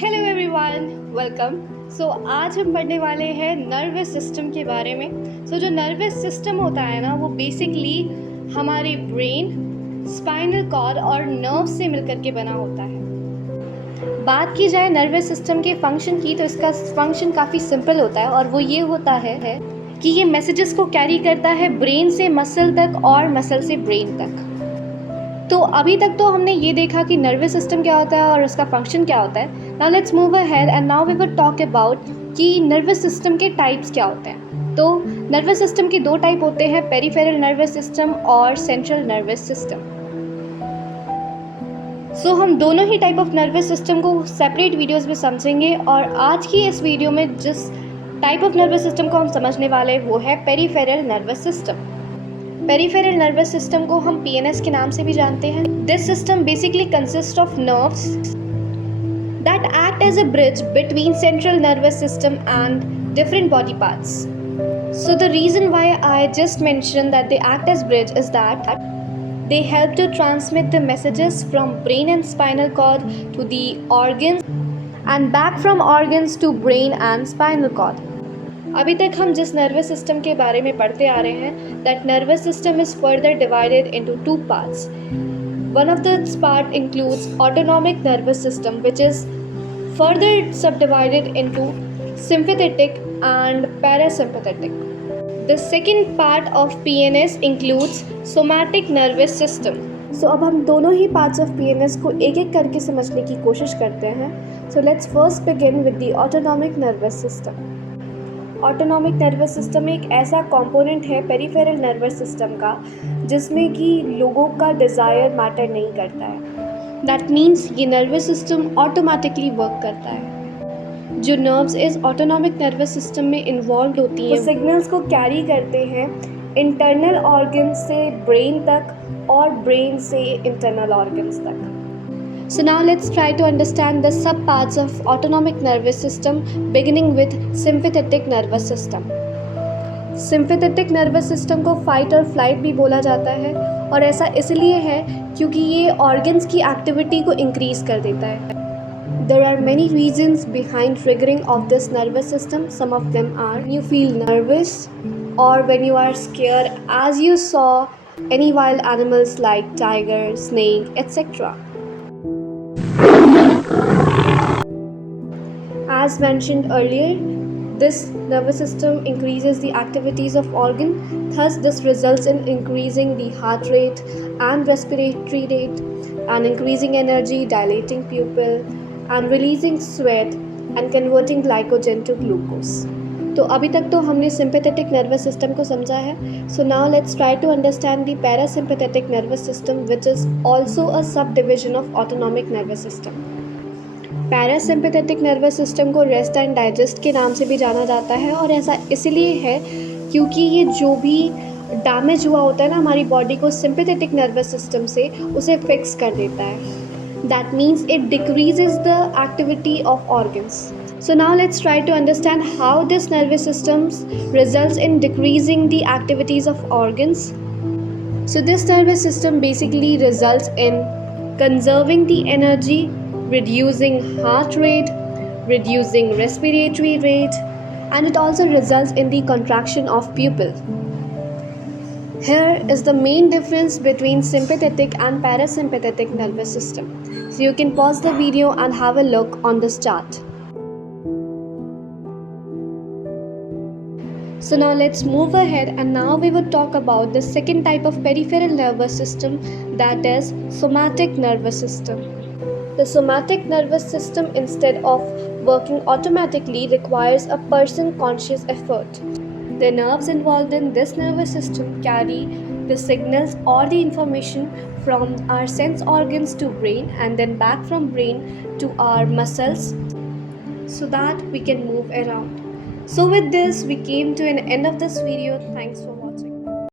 Hello everyone, welcome. आज हम पढ़ने वाले हैं नर्वस सिस्टम के बारे में। जो नर्वस सिस्टम होता है ना, वो बेसिकली हमारे ब्रेन, स्पाइनल कॉर्ड और नर्व से मिलकर के बना होता है। बात की जाए नर्वस सिस्टम के फंक्शन की, तो इसका फंक्शन काफ़ी सिंपल होता है और वो ये होता है कि ये मैसेजेस को कैरी करता है ब्रेन से मसल तक और मसल से ब्रेन तक। तो अभी तक तो हमने ये देखा कि नर्वस सिस्टम क्या होता है और उसका फंक्शन क्या होता है। Now let's move ahead and now we will talk about कि नर्वस सिस्टम के टाइप्स क्या होते हैं। तो नर्वस सिस्टम के दो टाइप होते हैं, पेरिफेरल नर्वस सिस्टम और सेंट्रल नर्वस सिस्टम। हम दोनों ही टाइप ऑफ नर्वस सिस्टम को सेपरेट वीडियोस में समझेंगे और आज की इस वीडियो में जिस टाइप ऑफ नर्वस सिस्टम को हम समझने वाले हैं वो है peripheral nervous system. Peripheral nervous system को हम PNS के नाम से भी जानते हैं। This system basically consist of nerves that act as a bridge between central nervous system and different body parts. So the reason why I just mentioned that they act as bridge is that they help to transmit the messages from brain and spinal cord to the organs and back from organs to brain and spinal cord. अभी तक हम जिस nervous system के बारे में पढ़ते आ रहे हैं, that nervous system is further divided into two parts. One of this part includes autonomic nervous system, which is further subdivided into sympathetic and parasympathetic. The second part of PNS includes somatic nervous system. अब हम दोनों ही parts of PNS को एक एक करके समझने की कोशिश करते हैं. Let's first begin with the autonomic nervous system. Autonomic nervous system एक ऐसा कंपोनेंट है पेरिफेरल नर्वस सिस्टम का जिसमें कि लोगों का डिज़ायर मैटर नहीं करता है. दैट मीन्स ये नर्वस सिस्टम ऑटोमेटिकली वर्क करता है. जो नर्व्स इस ऑटोनॉमिक नर्वस सिस्टम में इन्वॉल्व होती हैं वो सिग्नल्स को कैरी करते हैं इंटरनल ऑर्गन्स से ब्रेन तक और ब्रेन से इंटरनल ऑर्गन्स तक. So now let's try to understand the subparts of autonomic nervous system, beginning with sympathetic nervous system. Sympathetic nervous system को fight और flight भी बोला जाता है और ऐसा इसलिए है क्योंकि ये organs की activity को increase कर देता है. There are many reasons behind triggering of this nervous system. Some of them are when you feel nervous or when you are scared, as you saw any wild animals like tiger, snake, etc. As mentioned earlier, this nervous system increases the activities of organ. Thus, this results in increasing the heart rate and respiratory rate, and increasing energy, dilating pupil, and releasing sweat and converting glycogen to glucose. तो अभी तक तो हमने sympathetic nervous system को समझा है. So now let's try to understand the parasympathetic nervous system, which is also a subdivision of autonomic nervous system. Parasympathetic nervous system को rest and digest के नाम से भी जाना जाता है और ऐसा इसलिए है क्योंकि ये जो भी डैमेज हुआ होता है ना हमारी बॉडी को सिंपैथेटिक नर्वस सिस्टम से, उसे फिक्स कर देता है. That means it decreases the activity of organs. So now let's try to understand how this nervous system results in decreasing the activities of organs. So this nervous system basically results in conserving the energy, reducing heart rate, reducing respiratory rate, and it also results in the contraction of pupil. Here is the main difference between sympathetic and parasympathetic nervous system. So you can pause the video and have a look on this chart. So now let's move ahead and now we will talk about the second type of peripheral nervous system, that is somatic nervous system. The somatic nervous system, instead of working automatically, requires a person's conscious effort. The nerves involved in this nervous system carry the signals or the information from our sense organs to brain and then back from brain to our muscles so that we can move around. So with this, we came to an end of this video. Thanks for